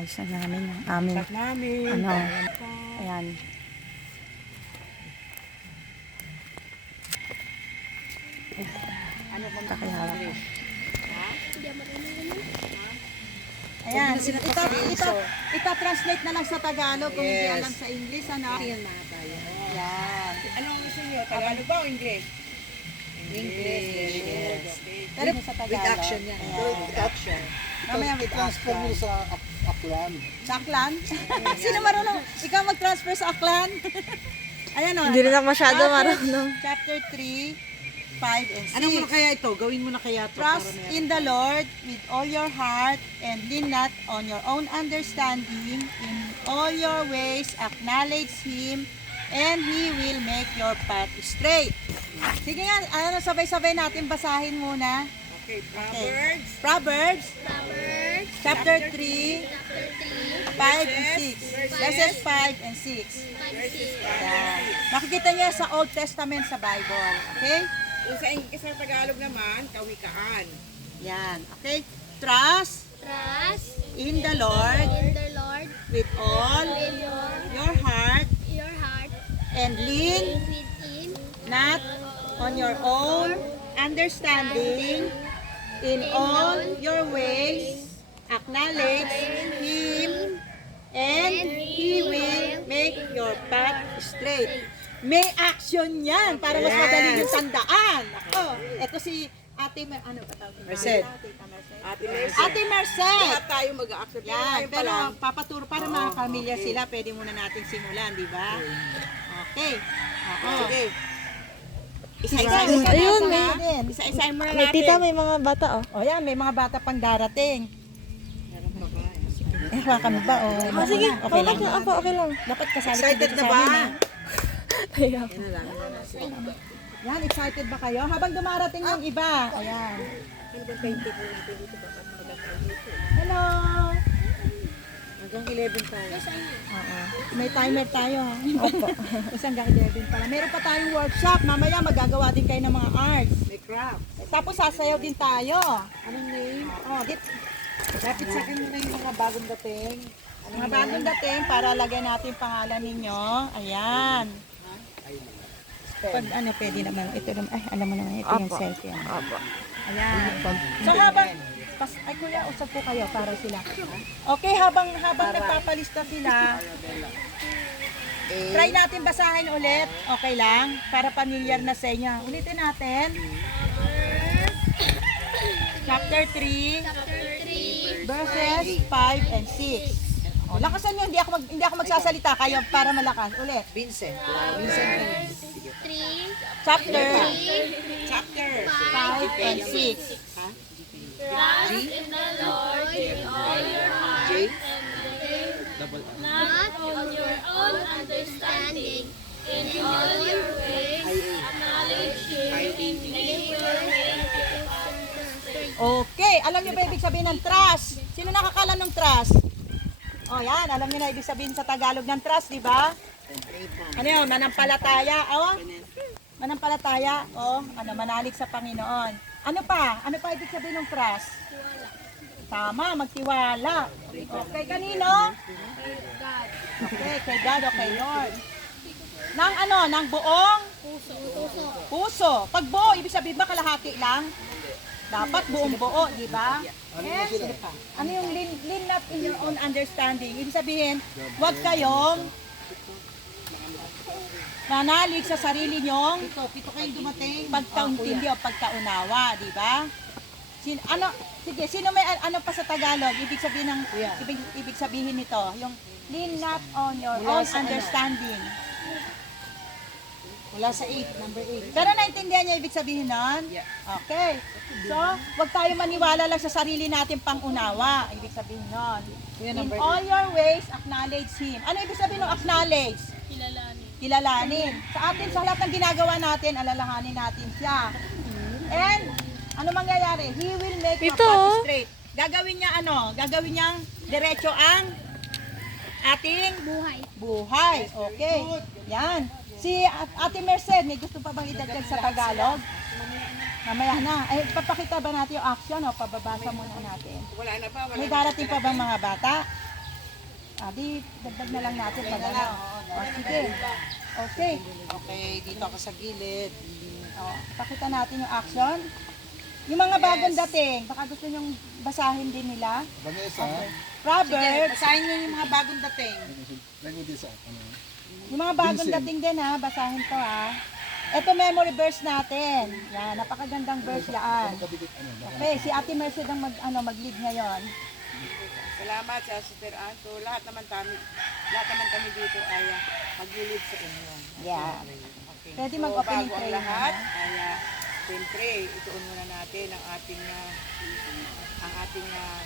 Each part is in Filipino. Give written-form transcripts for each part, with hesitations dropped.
Ayos na namin ang aming, ano, ayan. Ano kung kakihawak ko? Ayan, ita-translate na lang sa Tagalog kung hindi alam sa English, ano? Ayan. Ano ang gusto niyo? Tagalog ba o English? English. Pero sa Tagalog. With action yan. With action. Mamaya may transfer mo sa Aklan. Sa Aklan? Sino marunong? Ikaw mag-transfer sa Aklan? Ayan o. Hindi rin ako masyado marunong. Chapter 3, 5 and 6. Ano mo na kaya ito? Gawin mo na kaya ito? Trust in the Lord with all your heart and lean not on your own understanding. In all your ways acknowledge Him and He will make your path straight. Sige nga, ano, sabay-sabay natin basahin muna. Okay, Proverbs. Proverbs chapter 3, 5 and 6. Verses 5 and 6. Yan. Makikita niyo sa Old Testament sa Bible. Okay? Sa Tagalog naman, kawikaan. Yan. Okay? Trust Trust in the Lord in the Lord with all with your heart your heart and lean within not on your own understanding. In all your ways acknowledge Him and He will make your path straight. May action yan para mas madali yung tandaan. Ako, ito si Ate ano ba tawag? Merced. Ate Merced. Ate Merced. Lahat tayo mag-a-accept. Yan, pero papaturo para mga pamilya sila, pwede muna natin simulan, di ba? Okay. Oo. Sige. Isa-isahin Ayun, natin. Isa-isahin muna May natin. tita, may mga bata oh. O yan, may mga bata pang darating. Hawakan mo ba? O, Sige, okay lang. okay lang. Dapat kasali Excited dito na sa ba? amin, ha? Kaya Yan, excited ba kayo? Habang dumarating yung iba. Ayan. Hello! Hanggang 11 tayo. Oo. May timer tayo, ha? Opo. Kasi hanggang 11 pala. Meron pa tayong workshop. Mamaya magagawa din kayo ng mga arts. May craft. Tapos sasayaw din tayo. Anong name? Oo, Lapit sa akin muna yung mga bagong dating. mga bagong dating para lagyan natin pangalan ninyo. Ayan. Pag ano, pwede naman. Ito naman. Ay, alam mo naman. Ito yung selfie. Ano. Ayan. So habang, ay kuya, usap po kayo para sila. Okay, habang nagpapalista sila, try natin basahin ulit. Okay lang? Para familiar na sa inyo. Ulitin natin. Chapter 3, verses 5 and 6. Oh, lakasan nyo, hindi ako magsasalita kayo para malakas. Ulit. Vincent. 3 Chapter 5 5 and 6. Trust in the Lord with all your heart and lean not on your own understanding. In all your ways acknowledge Him and He will make your path straight. Okay, alam niyo ba ibig sabihin ng trust? Sino nakakalam ng trust? Oh, yan, alam niyo na ibig sabihin sa Tagalog ng trust, di ba? Ano yun, manampalataya, oh? Manampalataya, oh, ano, manalig sa Panginoon. Ano pa? Ano pa ibig sabihin ng trust? Tama, magtiwala. Okay, kanino? Okay, kay God o kay Lord. Nang ano, nang buong? Puso. Pag buo, ibig sabihin ba kalahati lang? Dapat buong buo, di ba? And, ano yung lean not in your own understanding? Ibig sabihin, huwag kayong manalig sa sarili nyong Pito kayong dumating. pagkaintindi o pagkaunawa, di ba? Sige, sino may ano pa sa Tagalog? Ibig sabihin ng ibig sabihin nito, yung lean not on your own understanding. Wala sa 8, number 8. Pero naintindihan niya ibig sabihin nun? Okay. So, wag tayo maniwala lang sa sarili natin pang-unawa. Ibig sabihin nun. In all your ways, acknowledge Him. Ano ibig sabihin ng acknowledge? Kilalanin. Sa atin, sa lahat ng ginagawa natin, alalahanin natin siya. And, ano mangyayari? He will make your path straight. Gagawin niya ano? Gagawin niyang diretso ang ating buhay. Okay. Yan. Si Ate Merced, may gusto pa bang idagdag sa Tagalog? Mamaya na. Ay, papakita ba natin yung action o pababasa muna natin? Wala na ba? May darating pa bang mga bata? Di, dagdag na lang natin pag ano. Sige. Okay. Okay, dito ako sa gilid. Pakita natin yung action. Yung mga bagong dating, baka gusto nyong basahin din nila. Vanessa, Proverbs, Basahin niyo yung mga bagong dating. lagay din sa ano. yung mga bagong Vincent. dating din ha, basahin to ha. Ito memory verse natin. Yan, napakagandang verse yan. Kabigit ano. Okay, si Ate Merced ang mag-lead ngayon. Salamat sa Sister Anto. Lahat naman kami dito ay maglilid sa inyo. Yeah. Okay. Pwede mag-opening bago ang prayer lahat, muna. ay siyempre, ituon muna natin ang ating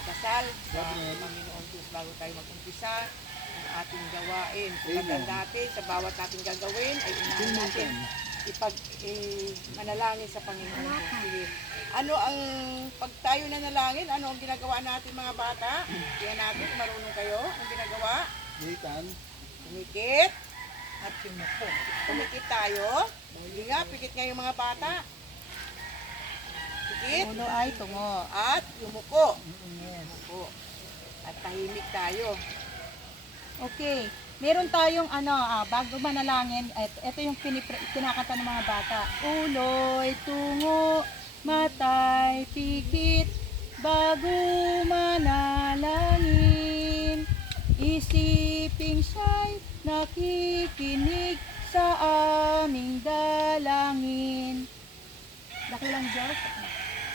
dasal sa Panginoon Diyos bago tayo mag-umpisa ang ating gawain. Pagkatanda natin, sa bawat natin gagawin, ay unahin natin manalangin sa Panginoon Diyos. Sige. Ano ang pag tayo nanalangin, ano ang ginagawa natin mga bata? Kaya natin, kung marunong kayo, ang ginagawa? Nathan, Kumikit at yumuko. Kumikit tayo. Hindi nga, pikit nga yung mga bata. Pikit Uno ay tungo. at yumuko. Yumuko. At tahimik tayo. Okay. Meron tayong bago manalangin, ito yung kinakanta ng mga bata. Ulo'y tungo, matay, pikit, bago manalangin. Isiping siya'y nakikinig sa aming dalangin. Dakilang Diyos.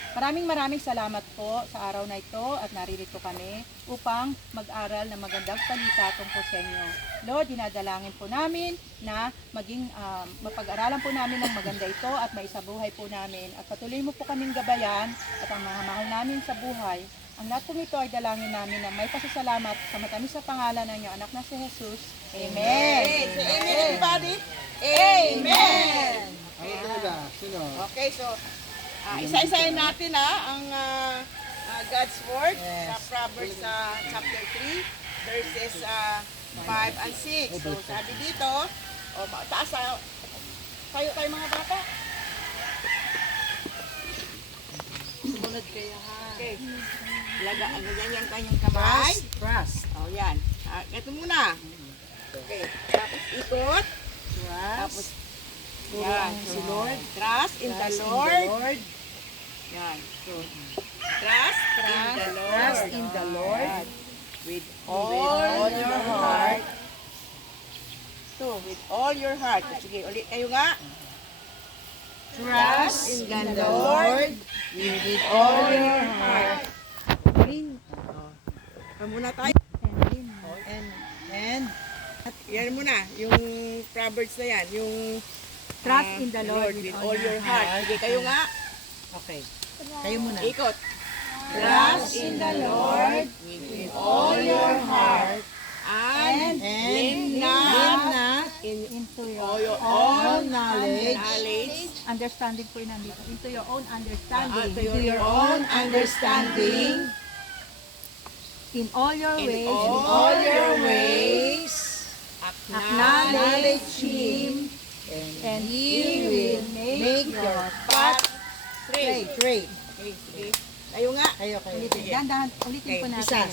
Maraming salamat po sa araw na ito at naririto kami upang mag-aral ng magandang salita tungkol sa inyo. Lord, dinadalangin po namin na mapag-aralan po namin ng maganda ito at maisabuhay po namin. At patuloy mo po kaming gabayan at ang mga mahal namin sa buhay. Ang lahat po ito ay dalangin namin na may pasasalamat sa matamis sa pangalan ng iyong anak na si Jesus. Amen. Say amen everybody. Amen. ano talaga? Sino? Okay, so isa-isahin natin ang God's Word sa Proverbs chapter 3 verses 5 and 6. So sabi dito, taas kayo mga bata. Sumunod kayo ha. Okay. Ang ganyan yung kanyang kamay. Trust. Yan. Ito muna. Okay. Tapos ikot. Tapos yan. Si Lord. Trust in the Lord. Yan. So, trust in the Lord. With all your heart. So, with all your heart. Sige, ulit kayo nga. Trust in the Lord with all your heart. Muna tayo. And Yan muna, yung Proverbs na yan, yung trust in the Lord with all your heart. Sige, kayo nga. Okay. Kayo muna. Ikot. Trust in the Lord with all your heart and lean not Into all your your own knowledge. Understanding po yun nandito. Into your own understanding. to your own understanding In all your in ways. all your ways. Acknowledge Him And He will make your path straight. straight. Okay, sige. Kayo nga. Ulitin. Dahan-dahan. Ulitin po natin.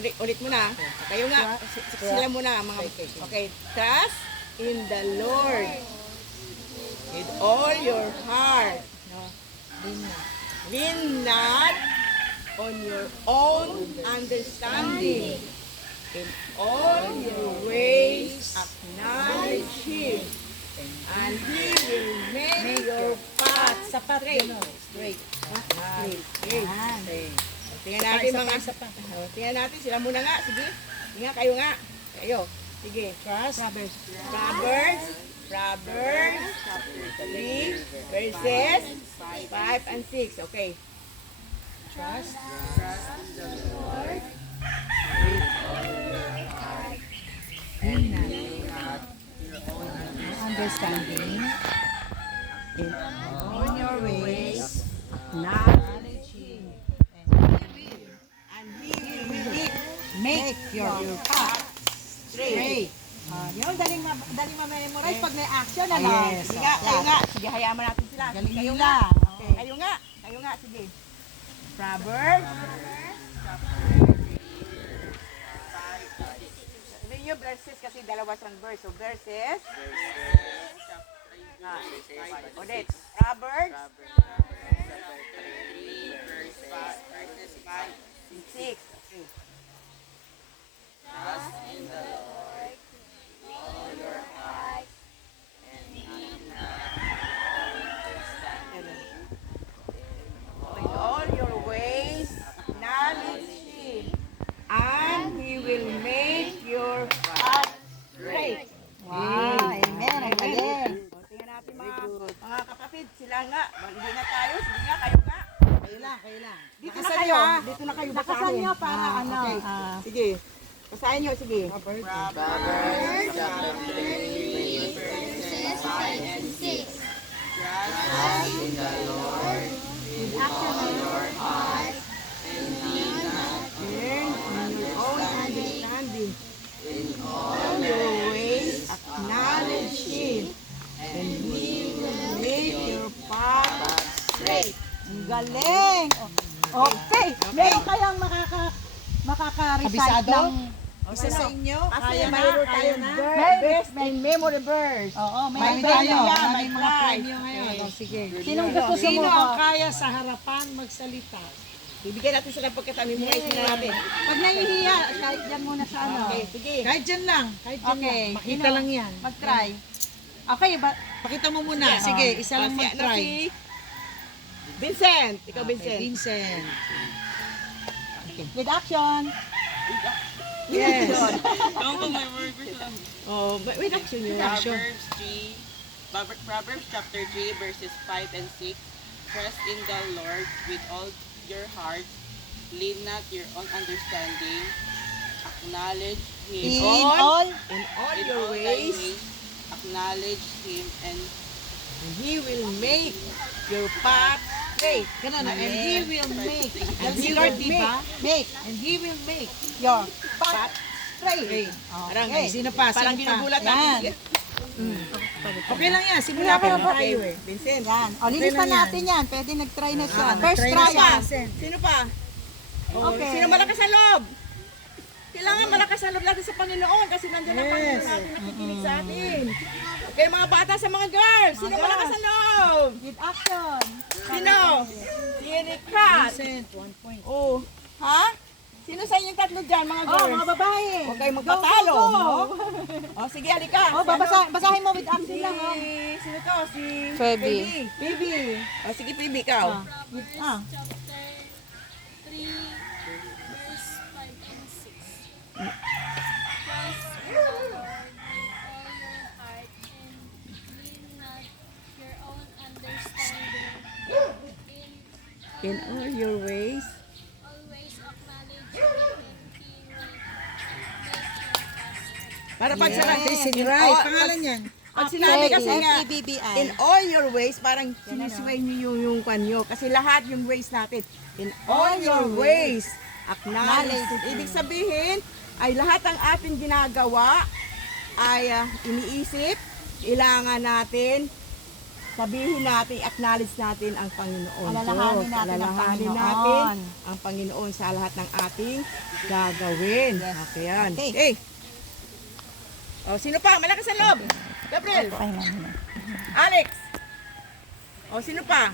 Ulit mo na. Kayo nga. Sila muna. Mga, okay. Trust in the Lord with all your heart. Lean not on your own understanding. In all your ways, acknowledge Him, and He will make your path straight. Straight. Tingnan natin tingnan natin sila muna nga. Sige. Sige nga, kayo nga. Kayo. Sige. Proverbs chapter 3 verses 5 and 6. Okay. Trust the Lord with all your heart. Understanding. In all your ways, acknowledge Him, and He will make your path straight. Yun, daling ma-memorize pag may action, ano? Yes. Sige nga, kayo nga. Sige, hayaan mo natin sila. Galing Kayo nila. nga. Kayo nga, sige. Proverbs. nyo verses kasi dalawa siyang verse. So, verses. Ulit. Proverbs. Verses 5 and 6. Okay. In all your ways, acknowledge Him, and He will make your path straight. Wow, amen. Ang galing. O, tingnan natin mga kapatid, sila nga. Hindi na tayo, sige nga, kayo nga. Kayo lang. Dito na kayo. Dito na kayo Nakasan basahin. nyo para ano. Okay. Sige. Basahin nyo, sige. Learn in your own understanding. In all your ways, acknowledge Him, and He will make your path straight. Ang galing. Okay. Meron kayang makaka-recite Kabisado? ng... Isa sa inyo? Kasi Kaya na? mayroon Kaya tayong na? best and memory verse. Oo, May may tayo. yan. Maraming mga premyo ngayon. O, sige. Sinong gusto Sino sumuko? ang kaya sa harapan magsalita? Bibigyan natin sila pagkatami-memorize na natin. Pag nahihiya, kahit dyan muna sa ano. Okay, sige. Kahit dyan lang. Kahit dyan Okay. lang. Makita Sino? lang yan. Mag-try. Okay, Pakita mo muna. Sige, isa lang mag-try. Si Vincent. Ikaw, Vincent. Vincent. with action. Yes. Oh, wait, action yun. Proverbs chapter 3 verses 5 and 6. Trust in the Lord with all your heart. Lean not your own understanding. Acknowledge Him In all- all, In all in your all thy ways, ways. Acknowledge Him and He will make your path straight. Ganun na. And He will make. And Si He Lord, will di ba? make And He will make. your path straight. Okay. Parang, Okay. Sino pa? parang Sino pa? ginugulat Yan. natin. Okay lang yan. Simula pa lang tayo eh. Vincent. Yan. O, lilipan natin yan. Pwede nag-try na siya. Ah, First nag-try try na siya. yan. Sino pa? Okay. Sino malakas sa loob? Kailangan malakas sa loob natin sa Panginoon kasi nandiyan ang Panginoon natin nakikinig sa atin. Okay, mga bata sa mga girls. Sino malakas sa loob? With action. Sino? Si Kat. Vincent, 1 point. Oh. Ha? Sino sa inyong tatlo dyan, mga Oh, girls? mga babae. Huwag kayong magpatalo. Go, go, go. no? Oh, sige, halika. Oh, basahin mo with action lang. Oh. Sino to? Si Phoebe. Baby. Oh, sige, Phoebe, ikaw. Ah. Chapter 3, verse 5 and 6. Trust in the Lord with all your heart and lean not your own understanding. In all your ways. Always acknowledge Him and He will make your path straight. Para pag sinabi, Jason in Wright. all- Pangalan yan. Pag sinabi kasi nga, F-E-B-B-I. in all your ways, parang sinisway niyo yung kanyo. Kasi lahat yung ways natin. In all your ways, acknowledge it. Ibig sabihin, ay lahat ng ating ginagawa ay iniisip, kailangan natin, sabihin natin, acknowledge natin ang Panginoon. Alalahanin Diyos. natin ang Alalahanin Panginoon. natin ang Panginoon sa lahat ng ating gagawin. Okay, yan. Okay. Okay. Oh, sino pa? Malakas ang loob. Gabriel. Alex. Oh, sino pa?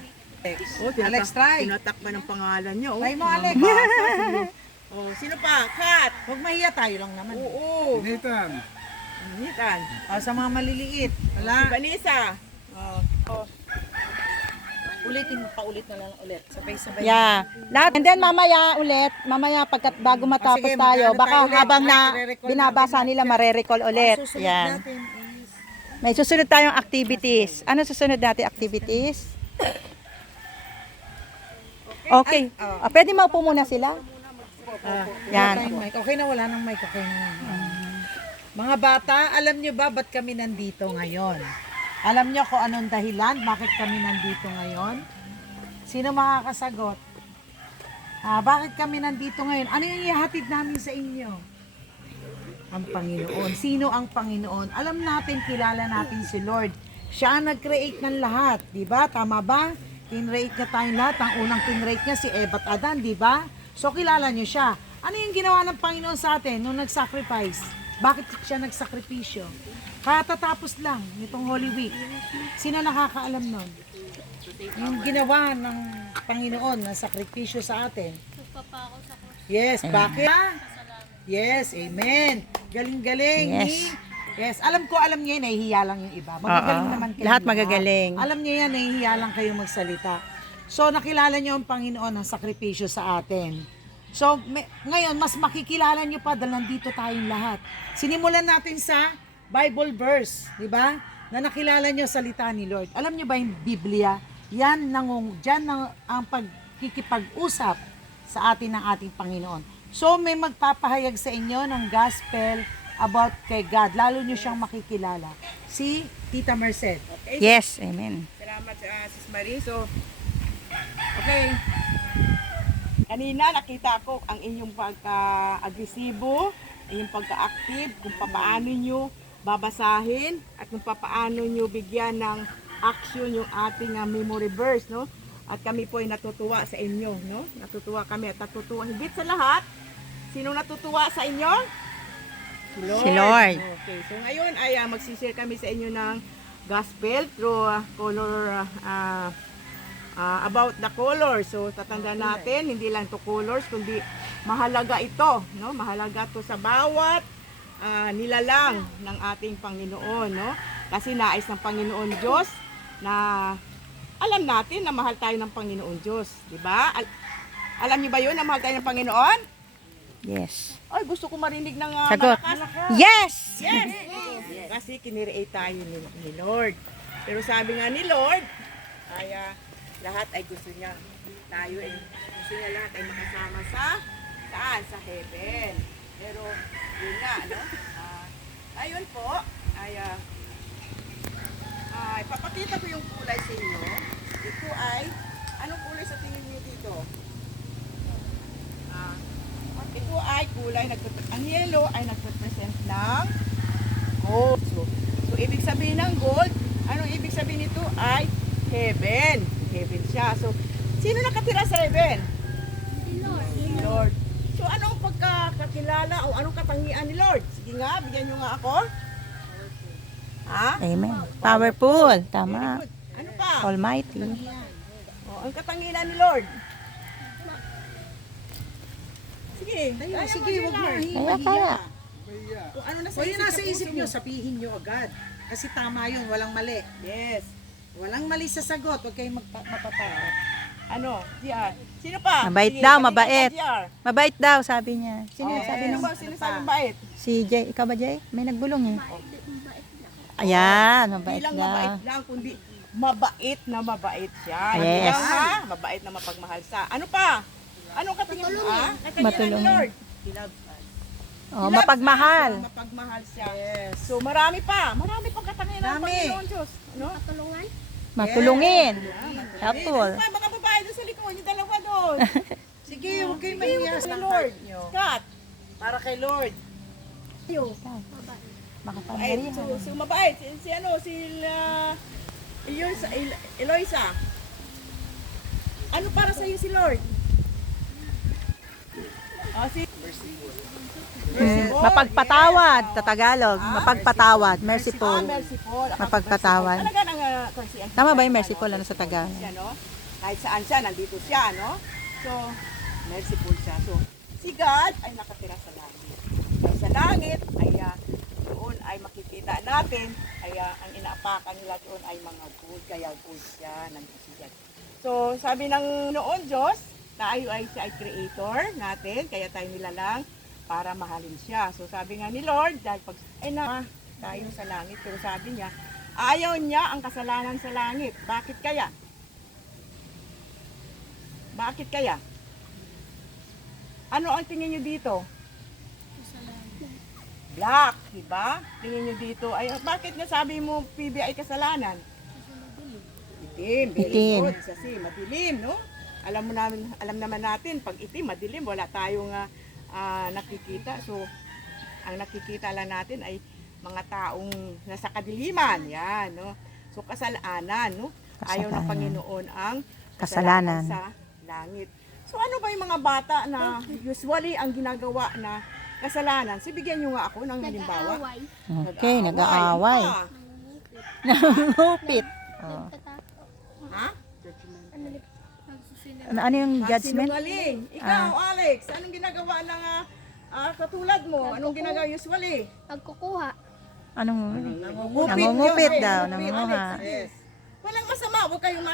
Oh, Alex, try. Tinatakpan ng pangalan niyo. Oh. Try mo, Alex. Oh, sino pa? Kat. Huwag mahiya tayo lang naman. Oo. Nathan. Nitan. Sa mga maliliit. Si Wala. Vanessa. Oh. Ulitin mo pa ulit na lang ulit. Sabay-sabay. Yeah. Lahat. And then mamaya ulit, bago matapos sige, tayo, mag-ano baka tayo ulit. habang na I-re-recall binabasa nila, ma-recall ulit. Susunod Yan. natin is May susunod tayong activities. Ano susunod natin activities? Okay. Pwede maupo muna sila? Yan. wala tayong mic. Okay na, wala nang mic. Okay na. Mga bata, alam nyo ba ba't kami nandito ngayon? Alam nyo kung anong dahilan? Bakit kami nandito ngayon? Sino makakasagot? Bakit kami nandito ngayon? Ano yung ihatid namin sa inyo? Ang Panginoon. Sino ang Panginoon? Alam natin, kilala natin si Lord. Siya ang nag-create ng lahat. Di ba? Tama ba? Kinrate niya tayong lahat. Ang unang kinrate niya si Eva at Adan. Di ba? So, kilala niyo siya. Ano yung ginawa ng Panginoon sa atin nung nag-sacrifice? Bakit siya nagsakripisyo? Katatapos lang nitong Holy Week. Sino nakakaalam nun? Yung ginawa ng Panginoon na sakripisyo sa atin. Nagpapa ako sa cross. Yes, bakit? Yes, amen. Galing-galing Yes. Yes, alam niya, nahihiya lang yung iba. Magagaling Oo. naman kayo. Lahat magagaling. Alam niya yan, nahihiya lang kayo magsalita. So, nakilala niyo ang Panginoon ng sakripisyo sa atin. So, ngayon, mas makikilala niyo pa dahil nandito tayong lahat. Sinimulan natin sa Bible verse, di ba? Na nakilala niyo salita ni Lord. Alam niyo ba yung Biblia? Diyan ang pagkikipag-usap sa atin ng ating Panginoon. So, may magpapahayag sa inyo ng gospel about kay God. Lalo niyo siyang makikilala. Si Tita Merced. Okay? Yes, amen. Salamat Sis Marie. So, okay. Kanina nakita ko ang inyong pagka-agresibo, inyong pagka-active, kung paano nyo babasahin at kung paano nyo bigyan ng action yung ating memory verse, no? At kami po ay natutuwa sa inyo, no? Natutuwa kami at natutuwa. Higit sa lahat, sinong natutuwa sa inyo? Si Lord. Okay, so ngayon ay magsishare kami sa inyo ng gospel through color about the color. So tatandaan natin, hindi lang to colors, kundi mahalaga ito, no? Mahalaga to sa bawat nilalang ng ating Panginoon, no? Kasi nais ng Panginoon Diyos na alam natin na mahal tayo ng Panginoon Diyos, di ba? Alam niyo ba 'yun na mahal tayo ng Panginoon? Yes. Ay, gusto ko marinig ng Sagot. malakas. Yes! Yes! Kasi kinirate tayo ni Lord. Pero sabi nga ni Lord, ay lahat ay gusto niya. Gusto niya lahat ay makasama saan? Sa heaven. Pero yun nga, no? Ayun po, papakita ko yung kulay sa inyo. Ito ay, anong kulay sa tingin niyo dito? Ito ay kulay, ang yellow ay nagpe-present ng gold. So, ibig sabihin ng gold, anong ibig sabihin nito ay heaven. Heaven siya. So, sino nakatira sa heaven? Si Lord. So, anong pagkakakilala o anong katangian ni Lord? Sige nga, bigyan nyo nga ako. Ha? Amen. Powerful. Very Tama. good. Ano pa? Almighty. Ang katangian ni Lord. Sige, Sige, wag mo Kaya. Kung ano nasa O yun nasa puso isip mo. nyo, sabihin nyo agad. Kasi tama yun, walang mali. Yes. Walang mali sa sagot, huwag kayong mapatakot. Ano? GR. Sino pa? Mabait Sige, daw, kanina mabait. sa GR. Mabait daw, sabi niya. Sino Oh, sabi sino nung? ba? Sino sabi bait? Si Jay. Ikaw ba, Jay? May nagbulong eh. Ayan, mabait Hindi lang daw. mabait lang, kundi mabait na mabait siya. Yes. Hindi lang mabait na mapagmahal sa. Ano pa? Anong katingin mo? Katingin Matulungin. ni Lord. Oh, mapagmahal. Mapagmahal siya. So marami pa. Marami pang katangian ng Dami. Panginoon Diyos. Ano? Matulungin. Ano Helpful. pa? Mga babae doon sa likod. Yung dalawa doon. Sige, huwag kayong mahiya Ni sa Lord. heart nyo. Scott. Para kay Lord. Mabait. So mabait. Si ano? Si Eloisa. Ano para sa iyo si Lord? Si Mapagpatawad. Sa Tagalog. Mapagpatawad. Merciful. merciful. Mapagpatawad. Talaga ng kasi Tama ba yung merciful? Ano sa Tagalog? siya, no? Kahit saan siya, nandito siya, no? So, merciful siya. So, si God ay nakatira sa langit. Sa langit, ay doon ay makikita natin, ay ang inaapakan nila doon ay mga gold, kaya gold siya, nandito si God. So, sabi ng noon Diyos, tayo ay siya ay creator natin, kaya tayo nilalang para mahalin siya. So, sabi nga ni Lord, dahil pag, tayo sa langit, pero sabi niya, ayaw niya ang kasalanan sa langit. Bakit kaya? Bakit kaya? Ano ang tingin niyo dito? Black, di ba? Tingin niyo dito, ay bakit nasabi mo PB ay kasalanan? Itim, very Itim. good. Kasi madilim, no? Alam naman natin, pag itim, madilim, wala tayong nakikita. So, ang nakikita lang natin ay mga taong nasa kadiliman. Yan, no? So, kasalanan, no? Ayaw ng Kasalanan. Panginoon ang Kasalanan. sa langit. So, ano ba yung mga bata na usually ang ginagawa na kasalanan, so bigyan nyo nga ako ng halimbawa. Nag-aaway. Okay, nag-aaway. Ah, Nangungupit. Oh. Nagtatato. Ha? Ano ulit? Nagsusunod. Ano yung judgment? Sinungaling. Ikaw, Alex, anong ginagawa ng katulad mo? Anong ginagawa usually? Pagkukuha. Anong Nangungupit nangungupit yun. daw, Nangungupit, nangunguha. Alex. Yes. Walang masama, huwag kayong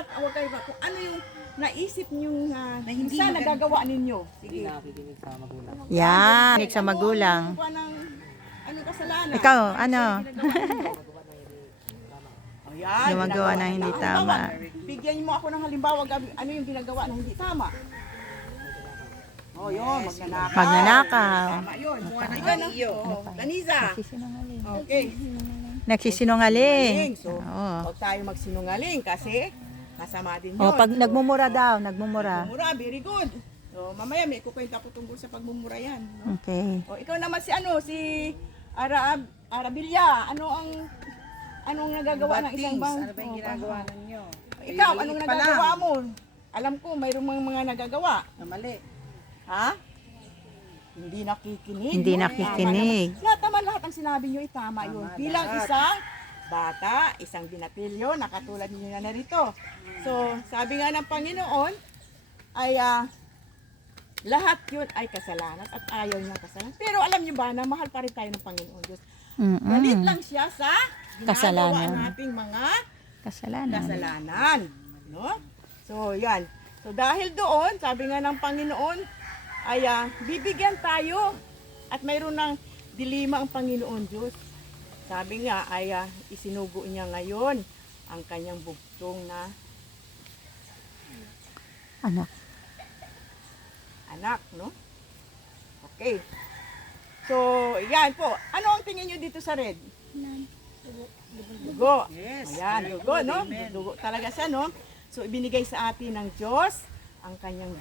kung ano yung naisip niyo na hindi sa nagagawa ninyo. Sige. Yan, sa magulang. Ano kasalanan? Ikaw, ano? Ayan, Gumagawa ng hindi tama. Bigyan mo ako ng halimbawa, ano yung ginagawa ng hindi tama. Oh, yun, magnanakaw. Magnanakaw. Tama yun. Ikaw na. Daniza. Okay. Nagsisinungaling. So, Oo. huwag tayo magsinungaling kasi masama din yun. O, pag nagmumura daw, nagmumura. Mura, very good. So, mamaya may kukwenta ko tungkol sa pagmumura yan. No? Okay. O, ikaw naman si Arabilia. Anong nagagawa ng isang bang? Ano ba yung ginagawa ninyo? Ikaw, anong nagagawa mo? Alam ko, mayroong mga nagagawa. Na mali. Ha? Hindi nakikinig. Hindi no? nakikinig. Tama lahat ang sinabi nyo, tama yun. Bilang isang bata, isang binatilyo, nakatulad niyo na narito. So, sabi nga ng Panginoon, ay lahat yun ay kasalanan at ayaw niya kasalanan. Pero alam niyo ba na mahal pa rin tayo ng Panginoon Diyos. Galit lang siya sa ginagawa Kasalanan. nating mga Kasalanan. kasalanan. No? So, yan. So, dahil doon, sabi nga ng Panginoon, ay bibigyan tayo at mayroon ng dilema ang Panginoon Diyos. Sabi nga ay isinugo niya ngayon ang kanyang bugtong na anak, no? Okay. So, yan po. Ano ang tingin niyo dito sa red? Dugo. Yes. Ayan, dugo, no? Dugo talaga siya, no? So, ibinigay sa atin ng Diyos ang kanyang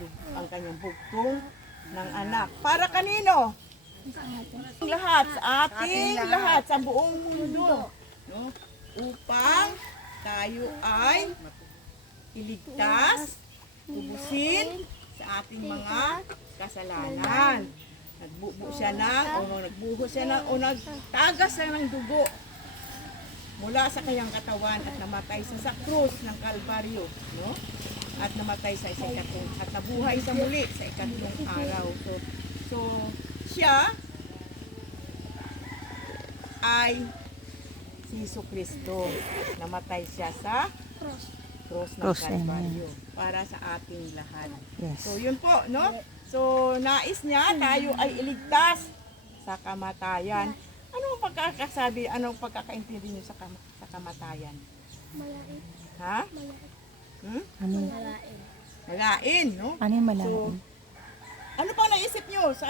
bugtong ng anak. Para kanino? Lahat, sa ating lahat, sa buong mundo. No? Upang tayo ay iligtas, ubusin sa ating mga kasalanan. Nagbubuo siya o nagtagas siya ng dugo mula sa kanyang katawan at namatay siya sa krus ng Kalbaryo, no? At namatay sa ikatlong at nabuhay sa muli sa ikatlong araw. So siya ay si Jesucristo. Namatay siya sa krus ng Cross, Kalbaryo para sa ating lahat. Yes. So yun po, no? So nais niya tayo ay iligtas sa kamatayan. Ano ang pagkakasabi, anong pagkakaintindi niyo sa kamatayan? Malain. Ha? Ano, Malain, no? ano yung So, malain? ano pa naisip niyo sa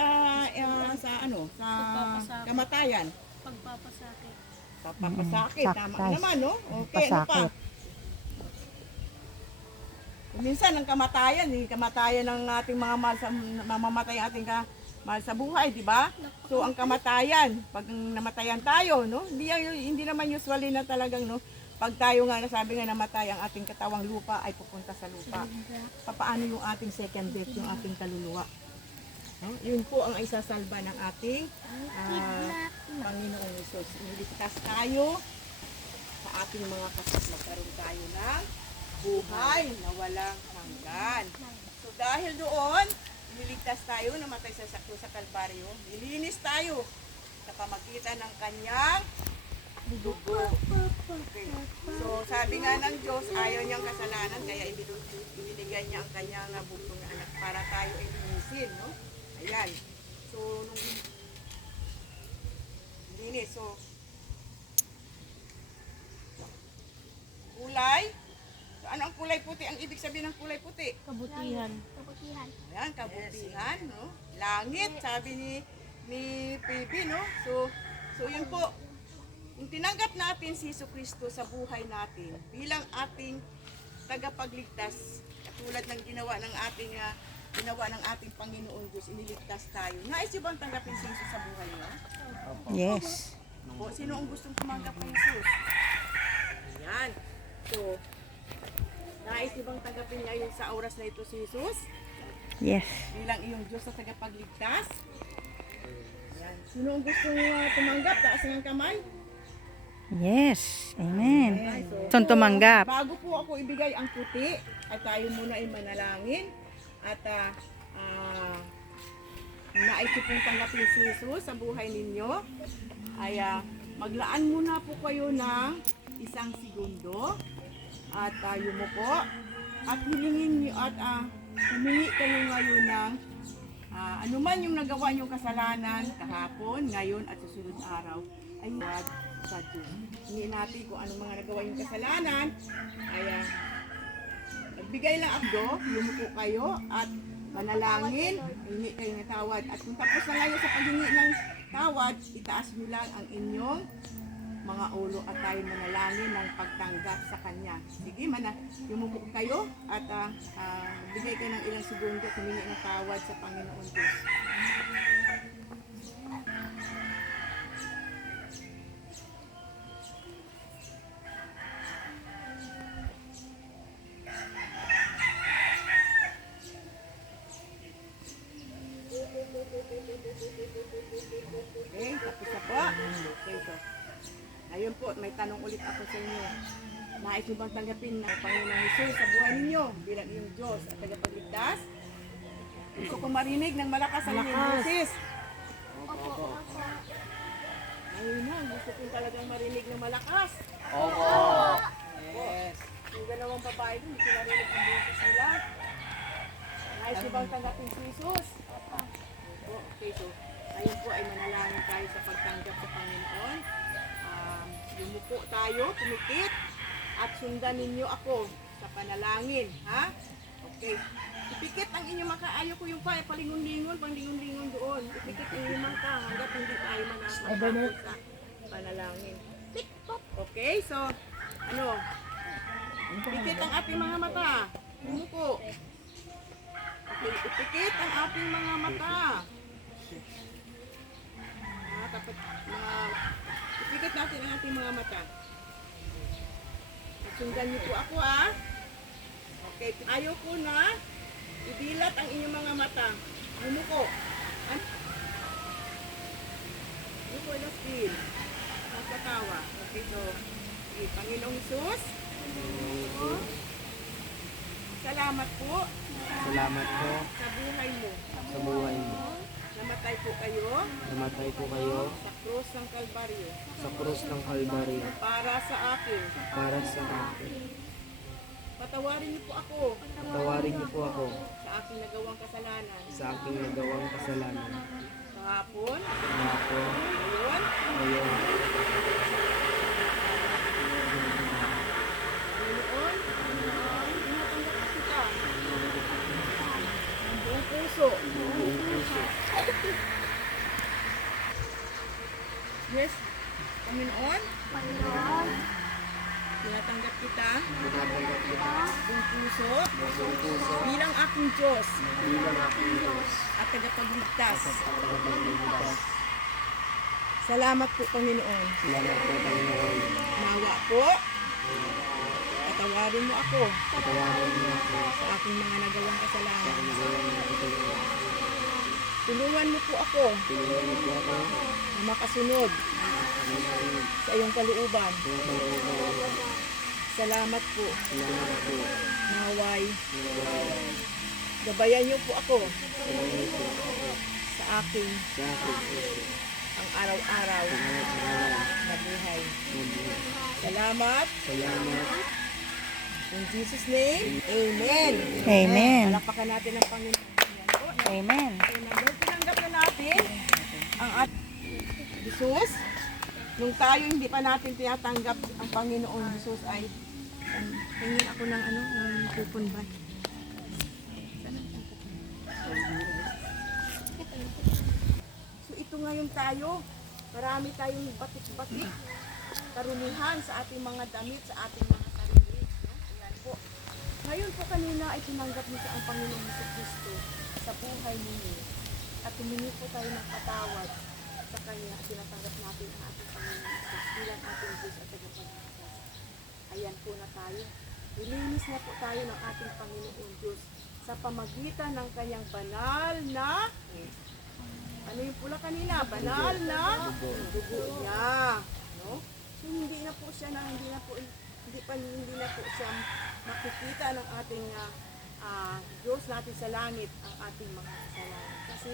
kamatayan? Pagpapasakit. Papapasakit, tama Saktas. naman, no? Okay, ano pa? Pasakit. Minsan ang kamatayan, kamatayan ng ating mga mamamatay ang ating mahal sa buhay, di ba? So ang kamatayan, pag namatayan tayo, no? Hindi naman usually na talagang, no? Pag tayo nga nasabi nga namatay ang ating katawang lupa ay pupunta sa lupa. Paano yung ating second death, yung ating kaluluwa? No? Yun po ang isasalba ng ating Panginoong Hesus. Iligtas tayo sa ating mga kasalanan. Magkaroon tayo ng buhay na walang hanggan. So dahil doon, niligtas tayo, namatay sa sakto sa Kalbaryo, nilinis tayo sa pamagitan ng kanyang dugo. Okay. So sabi nga ng Diyos, ayaw niyang kasalanan, kaya ibinigay niya ang kanyang bugtong na anak para tayo ay linisin, no? Ayan. So nung linis, so kulay. So, ano ang kulay puti? Ang ibig sabihin ng kulay puti? Kabutihan. Kabutihan. Ayan, kabutihan, no? Langit, sabi ni Phoebe, no? So yun po. Kung tinanggap natin si Jesucristo sa buhay natin bilang ating tagapagligtas, katulad ng ginawa ng ating Panginoon Diyos, iniligtas tayo. Nais niyo bang tanggapin si Jesus sa buhay niyo? Yes. O, sino ang gustong tumanggap kay Jesus? Ayan. So, nais niyo bang tanggapin ngayon sa oras na ito si Jesus? Yes. Bilang iyong Diyos sa tagapagligtas? Yan. Sino ang gustong tumanggap? Taas ng kamay. Yes. Amen. Saan tumanggap? Bago po ako ibigay ang puti, ay tayo muna ay manalangin. At nais ko pong tanggapin si Jesus sa buhay ninyo. Ay maglaan muna po kayo ng 1 segundo. At yumuko. At hilingin niyo at humingi kayo ngayon ng anuman yung nagawa niyong kasalanan kahapon, ngayon at susunod na araw ay huwag sa Diyos. Hingin natin kung anong mga nagawa yung kasalanan ay nagbigay lang abdo, yumuko kayo at manalangin, hingi kayo ng tawad. At kung tapos na kayo sa paghingi ng tawad, itaas niyo lang ang inyong mga ulo at tayo manalangin ng pagtanggap sa Kanya. Sige, yumuko kayo at bigay kayo ng ilang segundo, humingi ng tawad sa Panginoon Diyos. Okay, tapos na po. Okay, so. Ngayon po, may tanong ulit ako sa inyo. Nais nyo bang tanggapin ng Panginoong Jesus sa buhay ninyo bilang iyong Diyos at tagapagligtas? Gusto kong marinig ng malakas ang inyong boses. Ngayon na, gusto kong talagang marinig ng malakas. Opo. Yes. Yung dalawang babae, hindi ko narinig ang boses nila. Nais nyo bang tanggapin si Jesus? Opo. Okay, so ngayon po ay manalangin tayo sa pagtanggap sa Panginoon. Yumuko tayo, pumikit, at sundan ninyo ako sa panalangin, ha? Okay. Ipikit ang inyong mata. Ayaw ko yung palingon-lingon, panglingon-lingon doon. Ipikit ang inyong mata hanggat hindi tayo manasakot sa panalangin. Okay, so, ipikit ang ating mga mata. Yumuko. Okay, ipikit ang ating mga mata. Dapat ipikit natin ang ating mga mata. Sundan niyo po ako, ha? Okay, ayaw ko na idilat ang inyong mga mata. Yumuko. Yumuko na still. Magkatawa. Okay, so, okay, Panginoong Jesus. Salamat po. Salamat po Sa buhay mo. sa buhay mo. Namatay po kayo Namatay po kayo sa krus ng Kalbaryo sa krus ng Kalbaryo para sa akin. para sa akin. Patawarin niyo po ako Patawarin niyo po ako sa aking nagawang kasalanan. sa aking nagawang kasalanan. Kahapon, Kahapon, ngayon, ngayon, Panginoon, tinatanggap kita. Ang buong puso. Yes, Panginoon, tinatanggap kita tinatanggap kita buong puso buong puso bilang aking Diyos bilang aking Diyos at tagapagligtas. at tagapagligtas. Salamat po, Panginoon. Salamat po, Panginoon. Nawa po, patawarin mo ako Patawarin niyo ako sa aking mga nagawang sa kasalanan. aking nagawang kasalanan. Tulungan mo po ako Tulungan niyo po ako na makasunod sa iyong kalooban. Salamat po. Salamat po. Naway. Gabayan niyo po ako Salamat po sa aking sa akin. ang araw-araw na buhay. Salamat. Salamat. In Jesus' name, Amen. Amen. Palapakan natin ang Panginoon. Yan po. Amen. Nung tinanggap na natin ang ating Jesus, nung tayo hindi pa natin tinatanggap ang Panginoon Jesus ay tingin ako ng ng coupon ba? So ito ngayon tayo, marami tayong batik-batik, karumihan sa ating mga damit, sa ating mga sarili. No? Ayan po. Ngayon po kanina ay tinanggap niyo ang Panginoong Kristo sa buhay ninyo. At humingi po tayo ng patawad sa Kanya at tinatanggap natin ang ating Panginoong Jesus bilang ating Diyos at tagapagligtas. Ayan po na tayo. Nilinis na po tayo ng ating Panginoong Diyos sa pamagitan ng Kanyang banal na ano yung pula kanina? Banal na dugo niya. No? So, hindi na po siya hindi na po siya makikita ng ating Diyos natin sa langit ang ating mga kasalanan. Kasi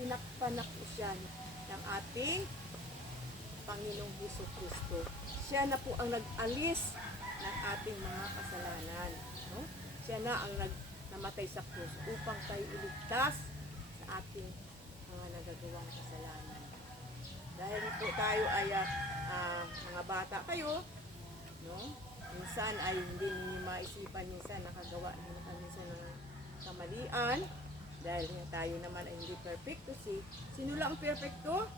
tinakpan na po siya ng ating Panginoong Jesucristo. Siya na po ang nag-alis ng ating mga kasalanan. No? Siya na ang namatay sa krus upang tayo iligtas sa ating mga nagagawang kasalanan. Dahil po tayo ay mga bata kayo, no? Minsan ay hindi ninyo maisipan, minsan nakagawa ninyo minsan ng kamalian. Dahil tayo naman ay hindi perfecto. Sino lang ang perfecto?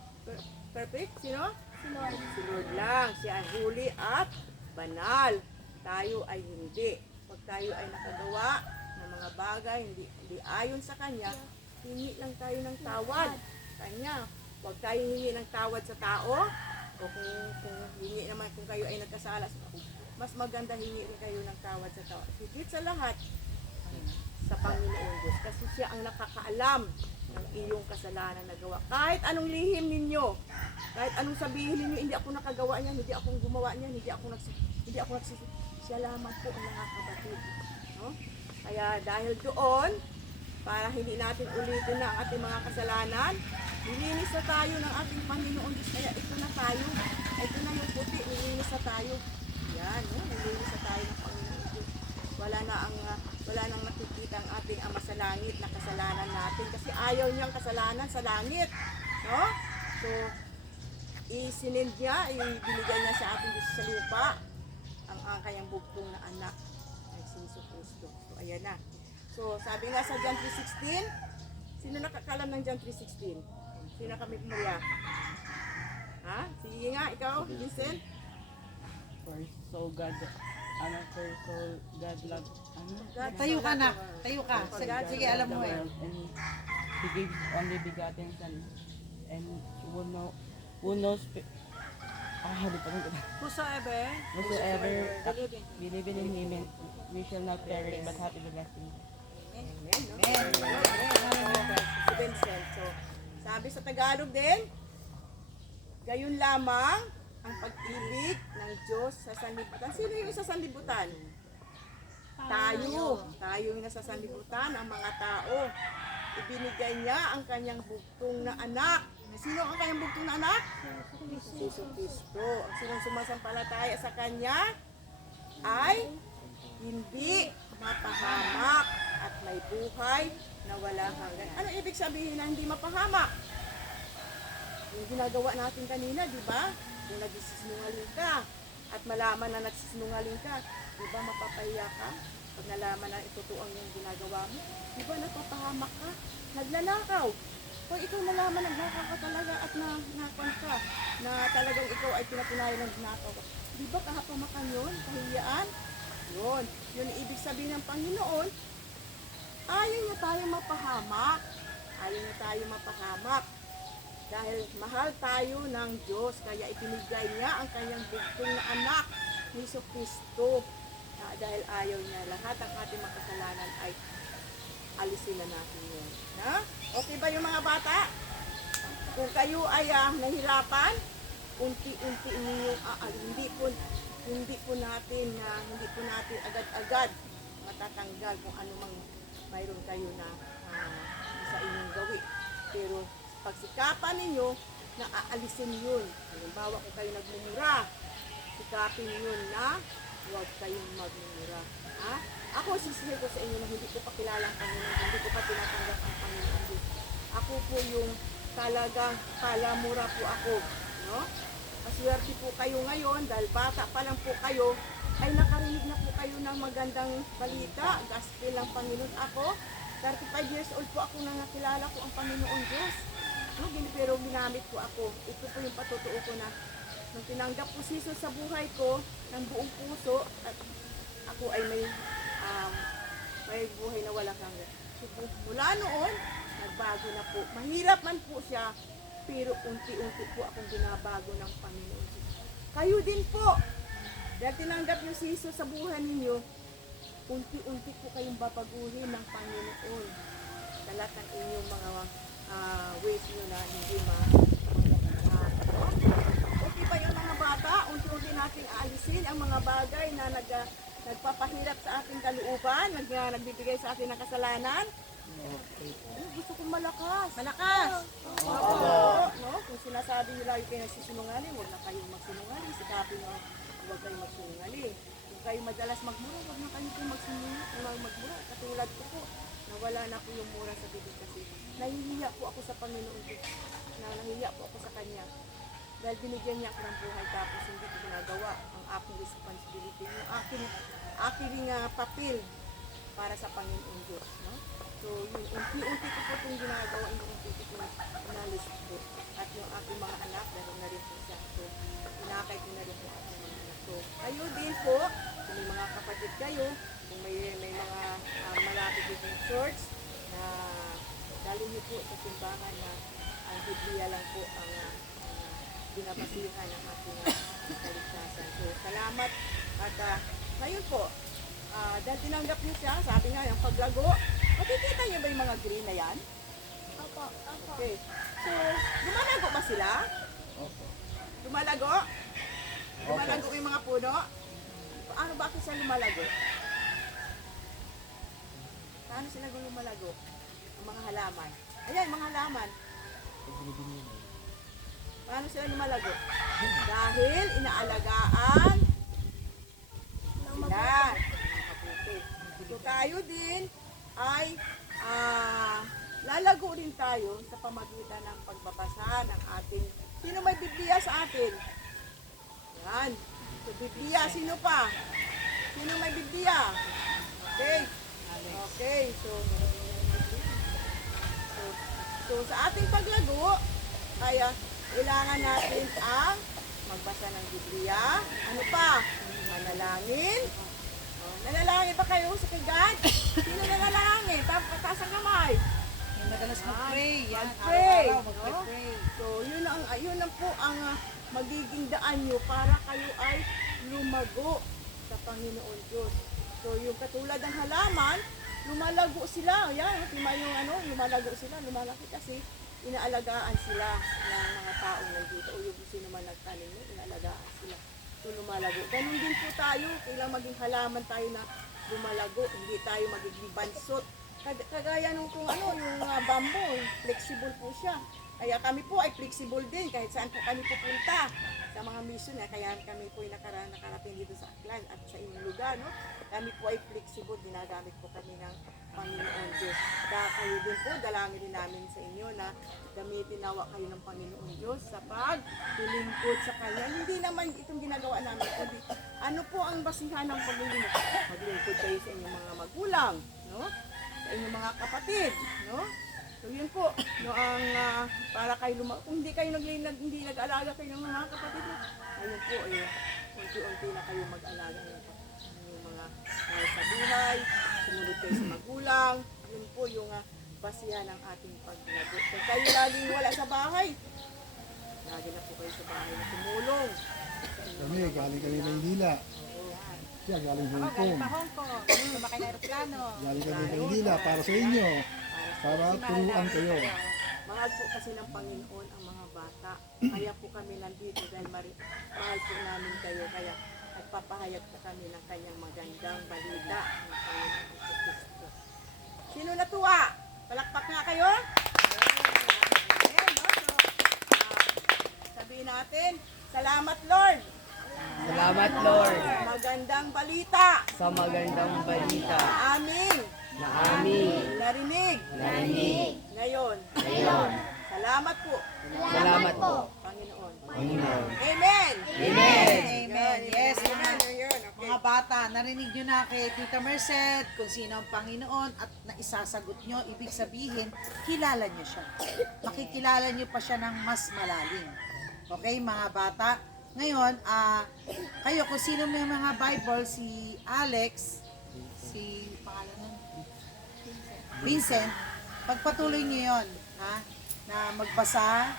Perfect? Sino? Si Lord lang. Siya ay huli at banal. Tayo ay hindi. Pag tayo ay nakagawa ng mga bagay, hindi ayon sa Kanya, hingi lang tayo ng tawad sa Kanya. Huwag tayo hingi ng tawad sa tao. O kung hingi naman, kung kayo ay nagkasala, mas maganda hingi rin kayo ng tawad sa tao. Higit sa lahat, sa Panginoon Diyos. Kasi siya ang nakakaalam ng iyong kasalanan na gawa. Kahit anong lihim ninyo, kahit anong sabihin ninyo, hindi ako nakagawa niyan, hindi ako gumawa niyan, hindi ako nagsisi. Siya lamang po ang nakakabatid. No? Kaya dahil doon, para hindi natin ulitin na ang ating mga kasalanan, nilinis na tayo ng ating Panginoon Diyos. Kaya ito na tayo. Ito na yung puti, nilinis na tayo. Yan, no? Nilinis na tayo ng Panginoon Diyos. Wala nang nakikita ang ating Ama sa langit na kasalanan natin kasi ayaw niyang kasalanan sa langit, no? So isinend niya, ibinigay niya sa ating Diyos sa lupa ang kanyang bugtong na anak ay si Jesucristo. So ayan na. So sabi nga sa John 3:16, sino nakakalam ng John 3:16? Sino kami pumulya? Ha? Sige nga, ikaw, Vincent. For so God loved, Tayo ka na. Tayo ka. Sige, alam mo eh. and He gave His only begotten Son, and who knows, Whosoever whosoever believe in Him, we shall not perish but have everlasting. Amen. No? Si Vincent. So, sabi sa Tagalog din, gayon lamang ang pag-ibig ng Diyos sa sanlibutan. Sino yung sa sanlibutan? Tayo. Tayo yung nasa sanlibutan, ang mga tao. Ibinigay niya ang kanyang bugtong na anak. Sino ang kanyang bugtong na anak? Jesucristo. Ang sinong sumasampalataya sa Kanya ay hindi mapahamak at may buhay na walang hanggan. Ano ibig sabihin na hindi mapahamak? Yung ginagawa natin kanina, di ba? Kung nagsisinungaling ka at malaman na nagsisinungaling ka, di ba mapapahiya ka? Pag nalaman na totoo ang yung ginagawa mo, di ba napapahamak ka? Nagnanakaw. Pag ikaw nalaman nagnakaw ka talaga at nakon ka, na talagang ikaw ay pinatunayan ng ginakaw ka, di ba kahapamakan yun? Kahiyaan? Yun. Yun ang ibig sabihin ng Panginoon, ayaw niya tayo mapahamak. Ayaw niya tayo mapahamak. Dahil mahal tayo ng Diyos, kaya ibinigay niya ang kanyang bugtong na anak, Jesucristo. Dahil ayaw niya lahat ang ating makasalanan ay alisin na natin yun. Na? Okay ba yung mga bata? Kung kayo ay nahirapan, unti-unti ninyong hindi po natin agad-agad matatanggal kung ano mang mayroon kayo na sa inyong gawin. Pero pagsikapan ninyo na aalisin yun. Halimbawa kung kayo nagmumura, sikapin yun na huwag kayong magmumura. Ha? Ako sisihir ko sa inyo na hindi ko pa kilala ang Panginoon, hindi ko pa tinatanggap ang Panginoon Diyos. Ako po yung talagang palamura po ako. No? Maswerte po kayo ngayon dahil bata pa lang po kayo ay nakarinig na po kayo ng magandang balita, gospel ng Panginoon. Ako, 35 years old po ako nang nakilala ko ang Panginoon Diyos. No, pero ginamit ko ako. Ito po yung patutuo ko na nung tinanggap po si Jesus sa buhay ko ng buong puso at ako ay may buhay na walang hanggan. So, mula noon, nagbago na po. Mahirap man po siya, pero unti-unti po akong binabago ng Panginoon. Kayo din po. Dahil tinanggap niyo si Jesus sa buhay ninyo, unti-unti po kayong babaguhin ng Panginoon sa lahat ng inyong mga ways nyo na hindi okay ba yung mga bata? Unti-unti natin aalisin ang mga bagay na nagpapahirap sa ating kalooban, nagbibigay sa atin ng kasalanan. Gusto kong malakas. Malakas! Oo, no? Kung sinasabi nyo lagi kayo nagsisinungaling, huwag na kayong magsinungaling. Sikapin nyo, huwag kayong magsinungaling. Kung kayo madalas magmura, huwag na kayong magmura. Katulad ko po, nawala na po yung mura sa bibig kasi nahihiya po ako sa Panginoon ko. Nahihiya po ako sa Kanya. Dahil binigyan niya ako ng buhay tapos hindi ko ginagawa ang aking responsibility, yung aking papel para sa Panginoon Diyos. No? So, yung unti-unti ko po itong ginagawa, yung unti-unti ko inalis po. At yung aking mga anak, dahil na rin po siya. So, inakay ko na rin po ang mga anak. So, kayo din po, kung may mga kapatid kayo, kung may mga malapit yung church, na dali niyo po sa simbahan na ang Biblia lang po ang binabasihan ng ating kaligtasan. So, salamat. At ngayon po, dahil tinanggap niyo siya, sabi nga yung paglago, makikita niyo ba yung mga green na yan? Opo, opo. Okay. So, lumalago ba sila? Opo. Lumalago? Lumalago yung mga puno? Paano, bakit sila lumalago? Paano sila lumalago? Ang mga halaman. Ayan, mga halaman. Paano sila lumalago? Dahil inaalagaan sila. Mabuti. So tayo din ay lalago rin tayo sa pamagitan ng pagbabasa ng ating, sino may Biblia sa atin? Yan. So Biblia, sino pa? Sino may Biblia? Okay. Okay. So sa ating paglago ay kailangan natin ang magbasa ng Biblia. Ano pa? Manalangin. Nanalangin ba kayo sa kay God? Sino nanalangin? Taas ang kamay. Yung madalas mag-pray. Yan, Mag-pray. araw-araw mag-pray. So, yun ang po ang magiging daan nyo para kayo ay lumago sa Panginoon Diyos. So, yung katulad ng halaman, lumalago sila. Yan, lumalago sila, lumalaki kasi inaalagaan sila ng mga taong nandito o yung sino man nagtanim mo, inaalagaan sila. So, lumalago. Ganun din po tayo, kailang maging halaman tayo na lumalago, hindi tayo magiging bansot. Kagaya nung yung bamboo, flexible po siya. Kaya kami po ay flexible din kahit saan po kami pupunta sa mga mission. Kaya kami po ay nakarating dito sa Aklan at sa inyong lugar. No? Kami po ay flexible, ginagamit po kami ng Panginoon Diyos. Kaya kayo din po, dalangin din namin sa inyo na gamitin nawa kayo ng Panginoon Diyos sa paglilingkod sa Kanya. Hindi naman itong ginagawa namin, kundi ano po ang basihan ng paglilingkod? Maglingkod kayo sa inyong mga magulang, no? Sa inyong mga kapatid, no? So yun po, no, ang para kayo kung hindi kayo hindi nag-alaga kayo ng mga kapatid mo, ayun po, unti-unti na kayo mag-alaga ng mga sa buhay, sumunod kayo sa magulang, yun po yung basihan ng ating paglago. Kung kayo laging wala sa bahay, lagi na po kayo sa bahay na tumulong. Kami, galing kami Maynila. Siya, galing Hong Kong. Galing pa Hong Kong. Sumakay na aeroplano. Galing kami Maynila para sa inyo. Para turuan kayo. Mahal po kasi ng Panginoon ang mga bata. Kaya po kami nandito dahil mahal po namin kayo. Kaya nagpapahayag po kami ng kanyang magandang balita ng Panginoon Kristo. Sino natuwa? Palakpak nga kayo? Ayan, no? So, sabihin natin, salamat Lord. Salamat, Lord, Magandang balita sa magandang balita amin na aming narinig ngayon. Salamat po, salamat po, Panginoon. Panginoon. Amen! Amen! Amen. Yes, Amen. Yun, okay. mga bata, narinig nyo na kay Tita Merced kung sino ang Panginoon at naisasagot nyo, ibig sabihin, kilala nyo siya. Makikilala nyo pa siya ng mas malalim. Okay, mga bata? Ngayon, kayo kung sino may mga Bible, si Alex, si pangalan nun? Vincent, pagpatuloy niyo yun, ha? Na magbasa,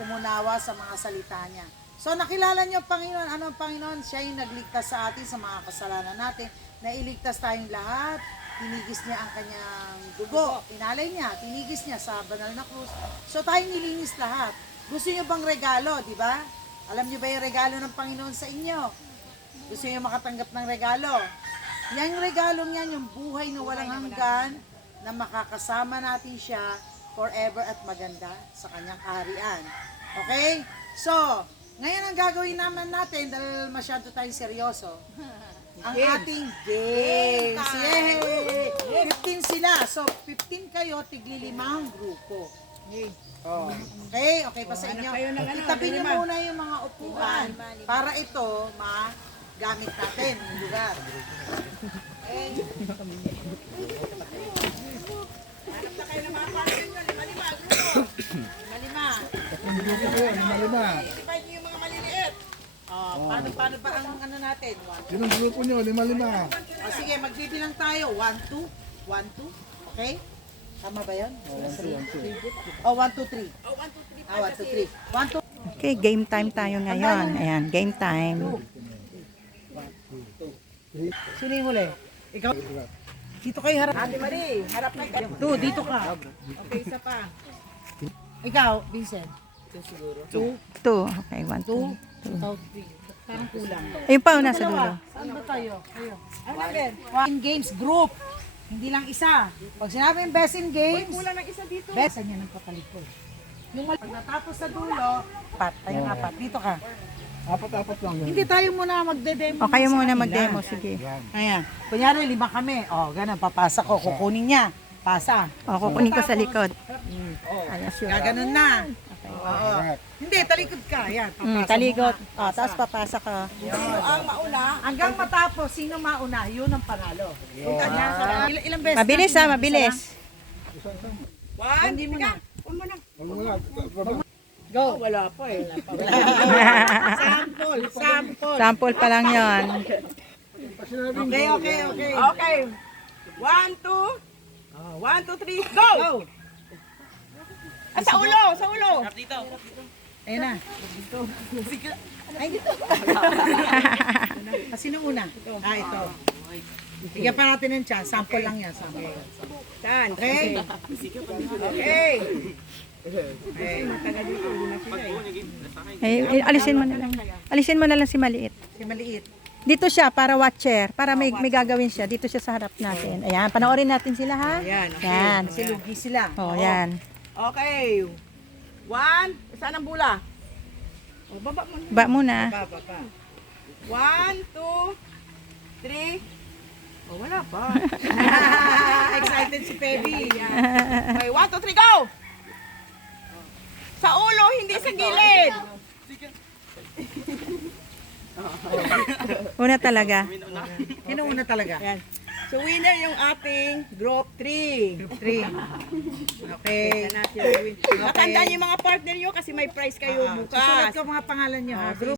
umunawa sa mga salita niya. So nakilala niyo ang Panginoon. Ano ang Panginoon? Siya yung nagligtas sa atin sa mga kasalanan natin. Na iligtas tayong lahat tinigis niya ang kanyang dugo. Inalay niya, tinigis niya sa banal na krus. So tayo nilinis lahat. Gusto niyo bang regalo, di ba? Alam niyo ba yung regalo ng Panginoon sa inyo? Gusto niyo makatanggap ng regalo? Yang regalong yan, yung buhay na walang hanggan, na makakasama natin siya forever at maganda sa kanyang kaharian. Okay? So, ngayon ang gagawin naman natin, dahil masyado tayong seryoso, ang ating games. Yay! 15 sila. So, 15 kayo, tigli-limang grupo. Okay? Okay pa sa inyo. Itabi niyo muna yung mga upuan para ito magamit natin yung lugar. Okay? Hanap na kayo ng mga partner nyo. Lima-lima, grupo. Lima-lima. Lima. Divide niyo yung mga maliliit. Paano ba ang ano natin? Yun ang grupo nyo, 5-5. Sige, magbibilang tayo. 1, 2. 1, 2. Okay? Tama ba yan? 1, 2, 3. Oh, 1, 2, 3. 1, 2, 3. 1, 2. Okay, game time tayo ngayon. Ayan, game time. Sino yung huli? Ikaw? Dito kayo harap. Ate Marie, harap na kayo. Dito ka. Okay, isa pa. Ikaw, Vincent. 2. Okay, 1, 2. 2, 3. Parang kulang. Ayun pa, nasa dulo. Saan ba tayo? Kayo. Ano natin? In games group. Hindi lang isa. Pag sinabi yung best in games, kulang ng isa dito. Best niya ng patalikod. Yung pag natapos sa dulo, tayong apat. Dito ka. Apat-apat lang yan. Hindi tayo muna magde-demo. O, kayo sa muna kanila. mag-demo, sige. Ayan. Kunyari, 5 kami. O, ganun. Papasa ko. Kukunin niya. Pasa. O, kukunin ko sa likod. Ayan, sure. Gaganon na. Oo. Hindi, talikod ka. Ayan. Papasa Taligot. mo O, tapos papasa ka. ang mauna. Hanggang matapos, sino mauna? Yun ang panalo. Ilang beses? Mabilis ha, mabilis. Hindi mo na. Huwag mo na. Go. Wala pa eh. Sample. Sample pa lang yon. Okay. Okay. 1, 2. 1, 2, 3, go! Sa ulo! Dito. Ayun na. Ay, dito. Sino una? Ito. Bigyan pa natin ng chance. Sample lang yan. Sample. Saan? Okay. Okay. Ay, alisin mo na lang. Alisin mo na lang si maliit. Si maliit. Dito siya para watcher, para may gagawin siya. Dito siya sa harap natin. Ayan, panoorin natin sila ha. Ayan. Yan. Silugi sila. Oh, yan. Okay. 1, saan ang bula? O, baba mo. Ba muna. Baba. 1, 2, 3. Oh, wala pa. Excited si Pebi. Okay, 1, 2, 3, go! Sa ulo, hindi sa gilid. Una talaga. Sino una talaga? Yan. So, winner yung ating group 3. Group 3. Okay. Natandaan yung mga partner nyo kasi may prize kayo Susulat bukas. ko mga pangalan nyo ha. Group